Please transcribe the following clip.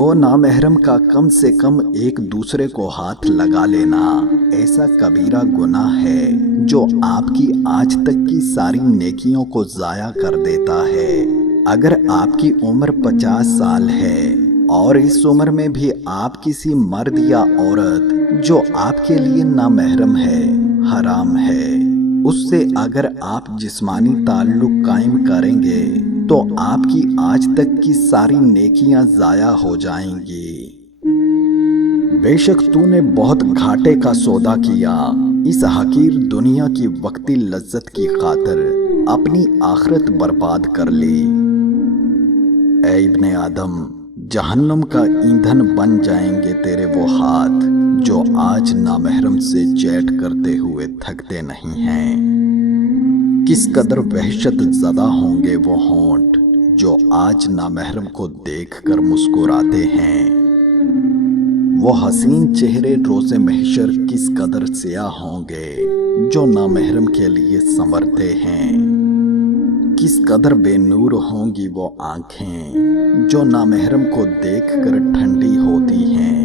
दो नामहरम का कम से कम एक दूसरे को हाथ लगा लेना ऐसा कबीरा गुनाह है जो आपकी आज तक की सारी नेकियों को जाया कर देता है। अगर आपकी उम्र 50 साल है और इस उम्र में भी आप किसी मर्द या औरत जो आपके लिए नामहरम है, हराम है, उससे अगर आप जिस्मानी ताल्लुक कायम करेंगे तो आपकी आज तक की सारी नेकियां जाया हो जाएंगी। बेशक तूने बहुत घाटे का सौदा किया, इस हकीर दुनिया की वक्ती लज्जत की खातिर अपनी आखिरत बर्बाद कर ली। ऐ इब्ने आदम, जहन्नुम का ईंधन बन जाएंगे तेरे वो हाथ जो आज नामहरम से चैट करते हुए थकते नहीं हैं। किस कदर वहशत ज़दा होंगे वो होंठ जो आज नामहरम को देखकर मुस्कुराते हैं। वो हसीन चेहरे रोज़े महशर किस कदर सियाह होंगे जो नामहरम के लिए संवरते हैं। किस कदर बेनूर होंगी वो आंखें जो नामहरम को देखकर ठंडी होती हैं।